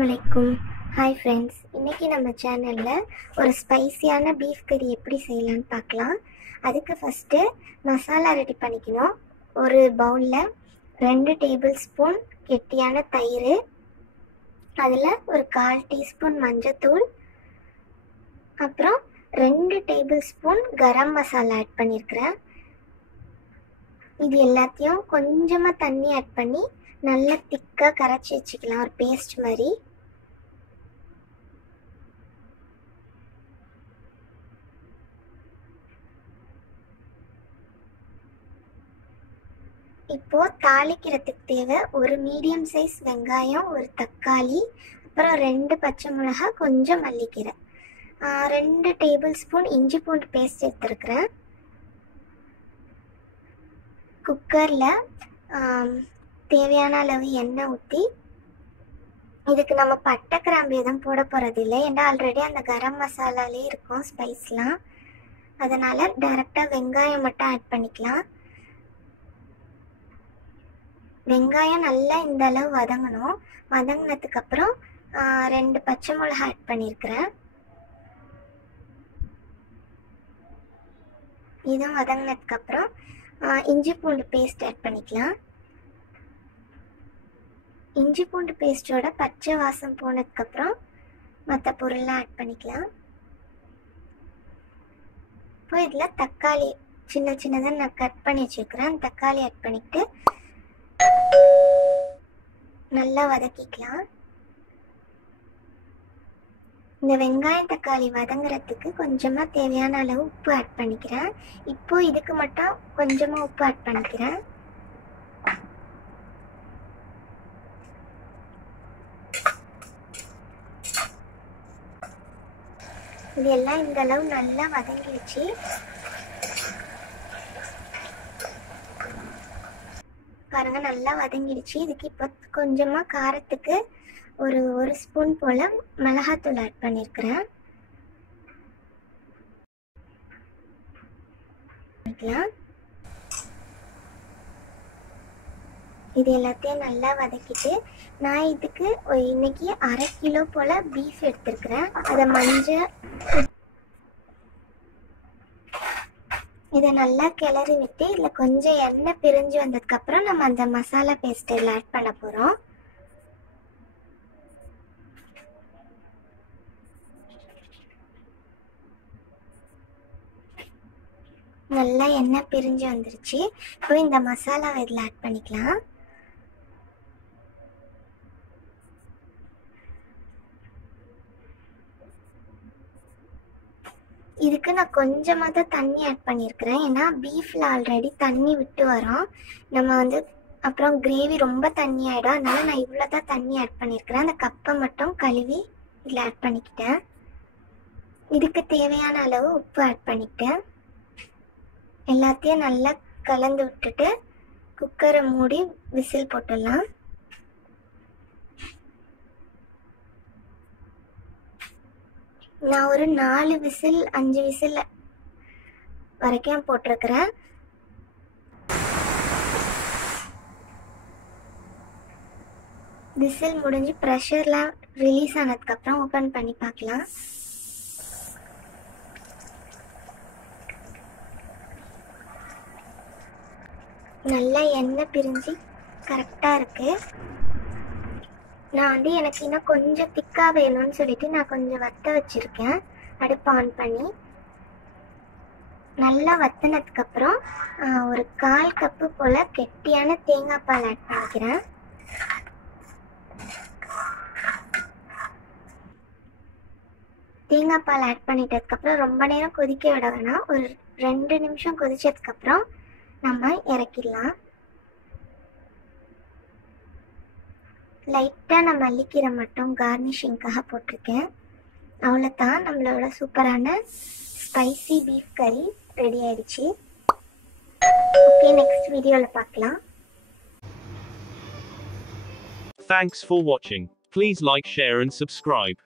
வணக்கம். Hi friends, இன்றைக்கி நம்ம சேனலில் ஒரு ஸ்பைசியான பீஃப் கறி எப்படி செய்யலான்னு பார்க்கலாம். அதுக்கு ஃபஸ்ட்டு மசாலா ரெடி பண்ணிக்கணும். ஒரு பவுலில் 2 டேபிள் ஸ்பூன் கெட்டியான தயிர், அதில் ஒரு 1/4 டீஸ்பூன் மஞ்சத்தூள், அப்புறம் 2 table spoon garam masala add பண்ணியிருக்கிறேன். இது எல்லாத்தையும் கொஞ்சமாக தண்ணி ஆட் பண்ணி நல்லா திக்காக கரைச்சி வச்சுக்கலாம், ஒரு பேஸ்ட் மாதிரி. இப்போது தாளிக்கிறதுக்கு தேவை ஒரு மீடியம் சைஸ் வெங்காயம், ஒரு தக்காளி, அப்புறம் 2 பச்சை மிளகாய், கொஞ்சம் மல்லிக்கீரை, 2 டேபிள் ஸ்பூன் இஞ்சி பூண்டு பேஸ்ட் எடுத்துருக்கிறேன். குக்கரில் தேவையான அளவு எண்ணெய் ஊற்றி, இதுக்கு நம்ம பட்டை கிராம்பு எதுவும் போட போகிறது இல்லை, ஏன்னா ஆல்ரெடி அந்த கரம் மசாலாலே இருக்கும் ஸ்பைஸ்லாம். அதனால் டைரெக்டாக வெங்காயம் மட்டும் ஆட் பண்ணிக்கலாம். வெங்காயம் நல்லா இந்த அளவு வதங்கணும். வதங்கினதுக்கப்புறம் 2 பச்சை மிளகாய் ஆட் பண்ணியிருக்கிறேன். இதுவும் வதங்கினதுக்கப்புறம் இஞ்சி பூண்டு பேஸ்ட் ஆட் பண்ணிக்கலாம். இஞ்சி பூண்டு பேஸ்ட்டோட பச்சை வாசம் போனதுக்கப்புறம் மற்ற பொருள்லாம் ஆட் பண்ணிக்கலாம். இப்போ இதில் தக்காளி சின்ன சின்னதாக நான் கட் பண்ணி வச்சுருக்கிறேன். அந்த தக்காளி ஆட் பண்ணிவிட்டு நல்லா வதக்கிக்கலாம். இந்த வெங்காயம் தக்காளி வதங்குறதுக்கு கொஞ்சமாக தேவையான அளவு உப்பு ஆட் பண்ணிக்கிறேன். இப்போது இதுக்கு மட்டும் கொஞ்சமாக உப்பு ஆட் பண்ணிக்கிறேன். இதெல்லாம் இந்த அளவு நல்லா வதங்கி வச்சு பாருங்க, நல்லா வதங்கிடுச்சு. இதுக்கு இப்போ கொஞ்சமாக காரத்துக்கு ஒரு ஸ்பூன் போல் மிளகாத்தூள் ஆட் பண்ணியிருக்கிறேன். இது எல்லாத்தையும் நல்லா வதக்கிட்டு, நான் இதுக்கு இன்னைக்கு 1/2 கிலோ போல் பீஃப் எடுத்துருக்கிறேன். அதை இதை நல்லா கிளறி விட்டு இதில் கொஞ்சம் எண்ணெய் பிரிஞ்சு வந்ததுக்கப்புறம் நம்ம அந்த மசாலா பேஸ்ட் இதில் ஆட் பண்ண போகிறோம். நல்லா எண்ணெய் பிரிஞ்சு வந்துருச்சு. இப்போ இந்த மசாலாவை இதில் ஆட் பண்ணிக்கலாம். இதுக்கு நான் கொஞ்சமாக தான் தண்ணி ஆட் பண்ணியிருக்கிறேன், ஏன்னா பீஃபில் ஆல்ரெடி தண்ணி விட்டு வரோம். நம்ம அப்புறம் கிரேவி ரொம்ப தண்ணி ஆகிடும். அதனால நான் இவ்வளோ தான் தண்ணி ஆட் பண்ணியிருக்கிறேன். அந்த கப்பை மட்டும் கழுவி இதில் ஆட் பண்ணிக்கிட்டேன். இதுக்கு தேவையான அளவு உப்பு ஆட் பண்ணிக்கிட்டேன். எல்லாத்தையும் நல்லா கலந்து விட்டுட்டு குக்கரை மூடி விசில் போட்டுடலாம். நான் ஒரு 4 விசில் 5 விசில் வரைக்கும் போட்டிருக்கிறேன். விசில் முடிஞ்சு ப்ரெஷர்லாம் ரிலீஸ் ஆனதுக்கப்புறம் ஓப்பன் பண்ணி பார்க்கலாம். நல்லா எண்ணெய் பிரிஞ்சு கரெக்டாக இருக்குது. நான் எனக்கு இன்னும் கொஞ்சம் திக்காக வேணும்னு சொல்லிட்டு நான் கொஞ்சம் வத்த வச்சுருக்கேன். அடுப்பு ஆன் பண்ணி நல்லா வத்தினதுக்கப்புறம் ஒரு 1/4 கப்பு போல் கெட்டியான தேங்காய் பால் ஆட் பண்ணிக்கிறேன். தேங்காய் பால் ஆட் பண்ணிட்டதுக்கப்புறம் ரொம்ப நேரம் கொதிக்க விட வேணாம். ஒரு 2 நிமிஷம் கொதிச்சதுக்கப்புறம் நம்ம இறக்கிடலாம். லைட்டாக நான் மல்லிக்கீரை மட்டும் கார்னிஷிங்காக போட்டிருக்கேன். அவ்வளோதான், நம்மளோட சூப்பரான ஸ்பைசி பீஃப் கறி ரெடி ஆயிடுச்சு. ஓகே, நெக்ஸ்ட் வீடியோவில் பார்க்கலாம். Thanks for watching. Please like, share and subscribe.